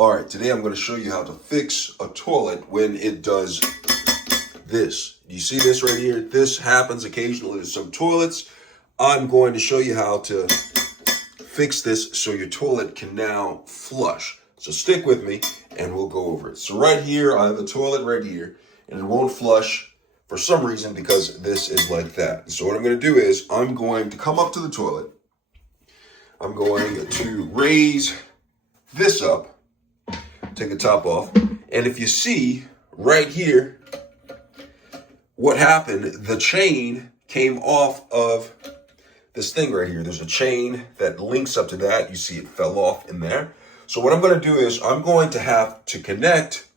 All right, today I'm going to show you how to fix a toilet when it does this. You see this right here? This happens occasionally to some toilets. I'm going to show you how to fix this so your toilet can now flush. So stick with me and we'll go over it. So right here, I have a toilet right here and it won't flush for some reason because this is like that. So what I'm going to do is I'm going to come up to the toilet. I'm going to raise this up, take the top off, and if you see right here, what happened, the chain came off of this thing right here. There's a chain that links up to that. You see it fell off in there. So what I'm going to do is I'm going to have to connect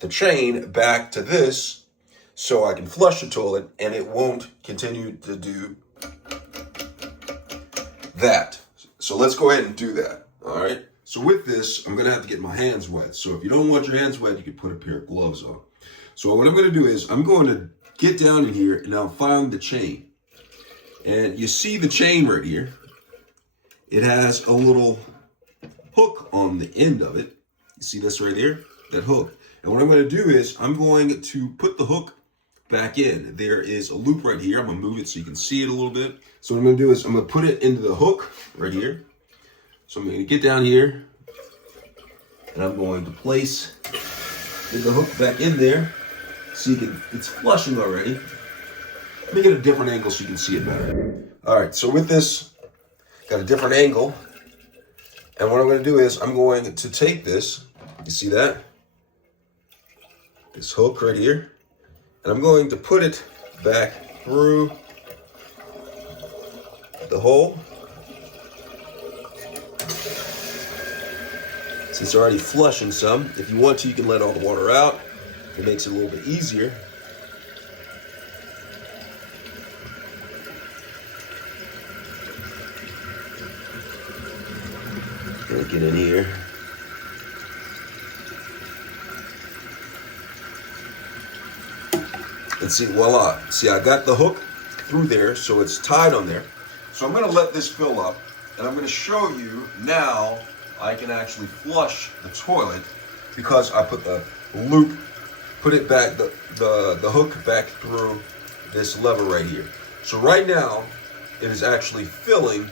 the chain back to this so I can flush the toilet and it won't continue to do that. So let's go ahead and do that. All right. So with this, I'm going to have to get my hands wet. So if you don't want your hands wet, you can put a pair of gloves on. So what I'm going to do is I'm going to get down in here and now find the chain. And you see the chain right here. It has a little hook on the end of it. You see this right there? That hook. And what I'm going to do is I'm going to put the hook back in. There is a loop right here. I'm going to move it so you can see it a little bit. So what I'm going to do is I'm going to put it into the hook right here. So I'm going to get down here and I'm going to place the hook back in there so you can, it's flushing already. Let me get a different angle so you can see it better. All right, so with this, got a different angle. And what I'm going to do is I'm going to take this, you see that? This hook right here. And I'm going to put it back through the hole. Since it's already flushing some, if you want to, you can let all the water out. It makes it a little bit easier. Gonna get in here. And see, voila. See, I got the hook through there, so it's tied on there. So I'm gonna let this fill up, and I'm gonna show you now I can actually flush the toilet because I put the loop, put it back, the hook back through this lever right here. So right now, it is actually filling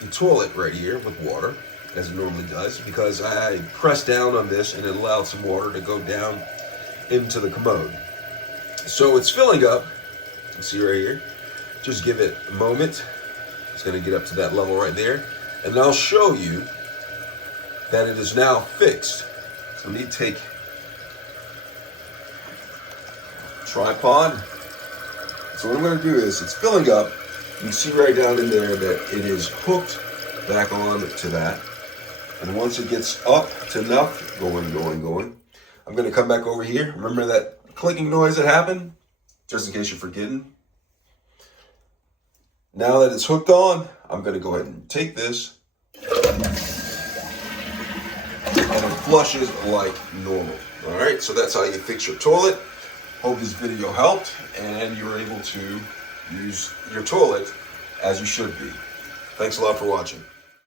the toilet right here with water, as it normally does, because I pressed down on this and it allowed some water to go down into the commode. So it's filling up, you see right here. Just give it a moment. It's gonna get up to that level right there. And I'll show you that it is now fixed. So let me take a tripod. So what I'm gonna do is it's filling up. You can see right down in there that it is hooked back on to that. And once it gets up to enough, going, I'm gonna come back over here. Remember that clicking noise that happened? Just in case you're forgetting. Now that it's hooked on, I'm gonna go ahead and take this and it flushes like normal. All right, so that's how you fix your toilet. Hope this video helped and you were able to use your toilet as you should be. Thanks a lot for watching.